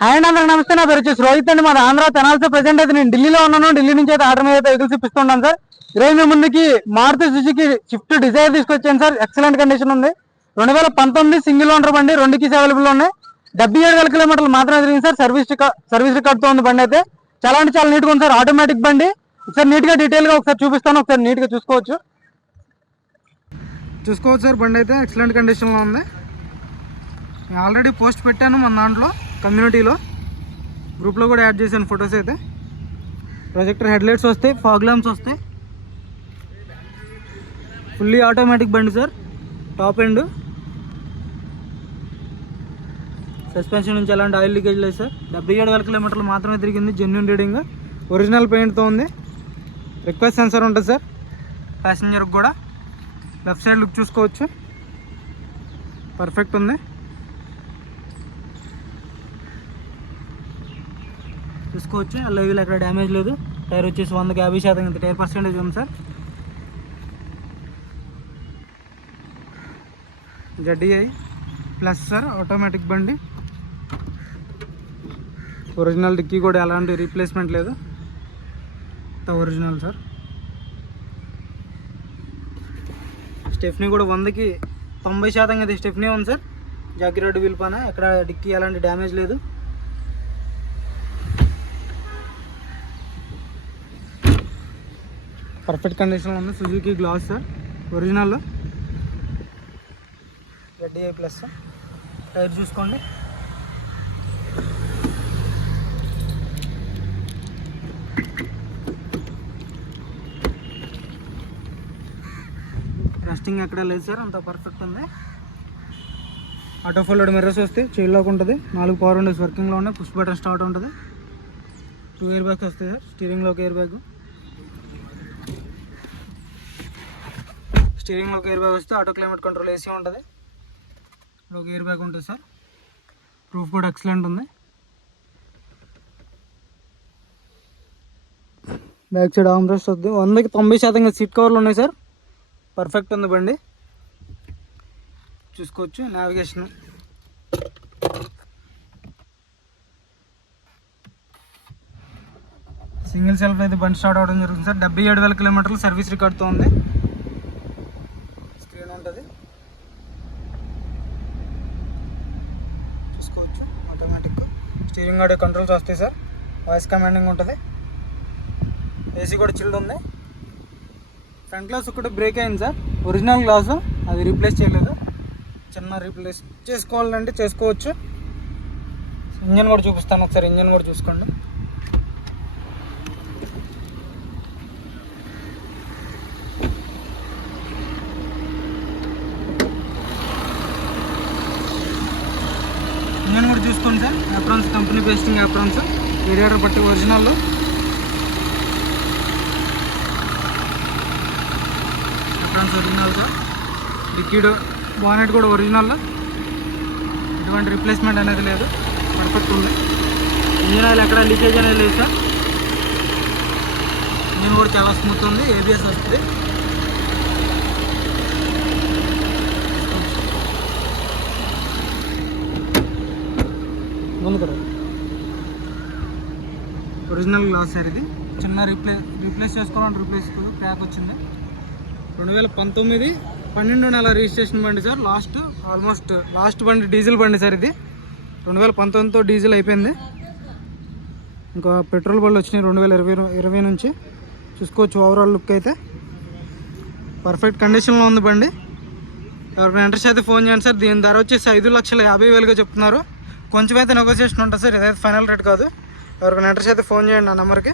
హాయ్ అండి, అందరికి నమస్తే. నా పేరు వచ్చేసి రోహిత్ అండి. మాది ఆంధ్ర తెనాలి. ప్రెసెంట్ అయితే నేను ఢిల్లీలో ఉన్నాను. ఢిల్లీ నుంచి అయితే ఆర్డర్ మీద అయితే వెహికల్స్ ఇప్పిస్తున్నాను సార్. ఈరోజు మేము ముందుకి మారుతి సుజుకి స్విఫ్ట్ డిజైర్ తీసుకొచ్చాను సార్. ఎక్సలెంట్ కండిషన్ ఉంది. 2019 సింగిల్ ఓనర్ బండి, 2 కీస్ అవైలబుల్ ఉన్నాయి. 77,000 కిలోమీటర్లు మాత్రమే తిరిగింది సార్. సర్వీస్ రికార్డ్ తో ఉంది బండి అయితే. చాలా అంటే చాలా నీట్ గా ఉంది సార్. ఆటోమేటిక్ బండి. ఒకసారి నీట్ గా డీటెయిల్ గా ఒకసారి చూపిస్తాను. ఒకసారి నీట్ గా చూసుకోవచ్చు సార్. బండి అయితే ఎక్సలెంట్ కండిషన్ లో ఉంది. నేను ఆల్రెడీ పోస్ట్ పెట్టాను మన దాంట్లో కమ్యూనిటీలో, గ్రూప్లో కూడా యాడ్ చేశాను ఫొటోస్ అయితే. ప్రొజెక్టర్ హెడ్లైట్స్ వస్తాయి, ఫాగ్ ల్యాంప్స్ వస్తాయి. ఫుల్లీ ఆటోమేటిక్ బండి సార్. Top end. సస్పెన్షన్ నుంచి ఎలాంటి ఆయిల్ లీకేజ్ లేదు సార్. 77,000 కిలోమీటర్లు మాత్రమే తిరిగింది. Genuine reading. ఒరిజినల్ పెయింట్తో ఉంది. రిక్వెస్ట్ సెన్సర్ ఉంటుంది సార్ ప్యాసింజర్కి కూడా. లెఫ్ట్ సైడ్ లుక్ చూసుకోవచ్చు, పర్ఫెక్ట్ ఉంది. చూసుకోవచ్చు అల్లవిల్ ఎక్కడ డ్యామేజ్ లేదు. టైర్ వచ్చేసి 100కి 50% ఇంత టైర్ పర్సెంటేజ్ ఉంది sir. ZDI plus sir, automatic బండి. ఒరిజినల్ డిక్కీ కూడా ఎలాంటి రీప్లేస్మెంట్ లేదు, ఒరిజినల్ సార్. స్టెఫ్నీ కూడా 100కి 90% ఇది స్టెఫ్నీ ఉంది సార్. జాకిరాడ్ వీల్ పైన ఎక్కడ డిక్కీ ఎలాంటి డ్యామేజ్ లేదు. పర్ఫెక్ట్ కండిషన్లో ఉంది. Suzuki glass sir, original. ZDI plus. Tyre చూసుకోండి. రస్టింగ్ ఎక్కడ లేదు సార్, అంత పర్ఫెక్ట్ ఉంది. ఆటో ఫోల్డెడ్ మిర్రర్స్ వస్తాయి, చైన్ లాక్ ఉంటుంది. 4 పవర్ విండోస్ వర్కింగ్లో ఉన్నాయి. పుష్ బటన్ స్టార్ట్ ఉంటుంది. 2 ఎయిర్ బ్యాగ్స్ వస్తాయి సార్. స్టీరింగ్లో ఒక ఎయిర్ బ్యాగ్, స్టీరింగ్లో ఒక ఎయిర్ బ్యాగ్ వస్తే ఆటో క్లైమేట్ కంట్రోల్ AC ఉంటుంది. ఒక ఎయిర్ బ్యాగ్ ఉంటుంది సార్. ప్రూఫ్ కూడా ఎక్సలెంట్ ఉంది. బ్యాక్ సైడ్ ఆర్మ్ రెస్ట్ వస్తుంది. 100కి 90% సీట్ కవర్లు ఉన్నాయి సార్. పర్ఫెక్ట్ ఉంది బండి. చూసుకోవచ్చు. నావిగేషన్, సింగిల్ సెల్ఫ్ అయితే బండి స్టార్ట్ అవ్వడం జరుగుతుంది సార్. 77,000 కిలోమీటర్లు సర్వీస్ రికార్డ్తో ఉంది. స్క్రీన్ ఉంటుంది. చూసుకోవచ్చు. ఆటోమేటిక్ స్టీరింగ్ ఆడియో కంట్రోల్స్ వస్తాయి సార్. వాయిస్ కమాండింగ్ ఉంటుంది. AC కూడా చిల్డ్ ఉంది. ఫ్రంట్ గ్లాస్ ఒకటి బ్రేక్ అయింది సార్. ఒరిజినల్ గ్లాసు, అది రీప్లేస్ చేయలేదు. చిన్న రీప్లేస్ చేసుకోవాలంటే చేసుకోవచ్చు. ఇంజన్ కూడా చూపిస్తాను ఒకసారి. ఇంజన్ కూడా చూసుకోండి. ఇంజన్ కూడా చూసుకోండి sir. Aprons company pasting aprons. Radiator పట్టి ఒరిజినల్. Original sir. డిక్కీడ్ బానెట్ కూడా ఒరిజినల్. ఎటువంటి రీప్లేస్మెంట్ అనేది లేదు, పర్ఫెక్ట్ ఉంది. ఇంజిన్ ఆయిల్ ఎక్కడ లీకేజ్ అనేది లేదు సార్. ఇంజిన్ కూడా చాలా స్మూత్ ఉంది. ABS వస్తుంది. ఒరిజినల్ గ్లాస్ సార్ ఇది. చిన్న రీప్లేస్ చేసుకోవాలంటే రీప్లేస్ క్రాక్ వచ్చింది. 2019 12 నెల రిజిస్ట్రేషన్ బండి సార్. లాస్ట్ బండి డీజిల్ బండి సార్ ఇది. 2019తో డీజిల్ అయిపోయింది. ఇంకా పెట్రోల్ బండ్లు వచ్చినాయి 2020 నుంచి. చూసుకోవచ్చు. ఓవరాల్ లుక్ అయితే పర్ఫెక్ట్ కండిషన్లో ఉంది బండి. ఎవరికైనా ఇంట్రెస్ట్ అయితే ఫోన్ చేయండి సార్. దీని ధర వచ్చేసి 5,50,000 చెప్తున్నారు. కొంచెం అయితే నెగోసియేషన్ ఉంటుంది సార్. ఇదైతే ఫైనల్ రేట్ కాదు. ఎవరికైనా ఇంట్రెస్ట్ అయితే ఫోన్ చేయండి నా నెంబర్కి.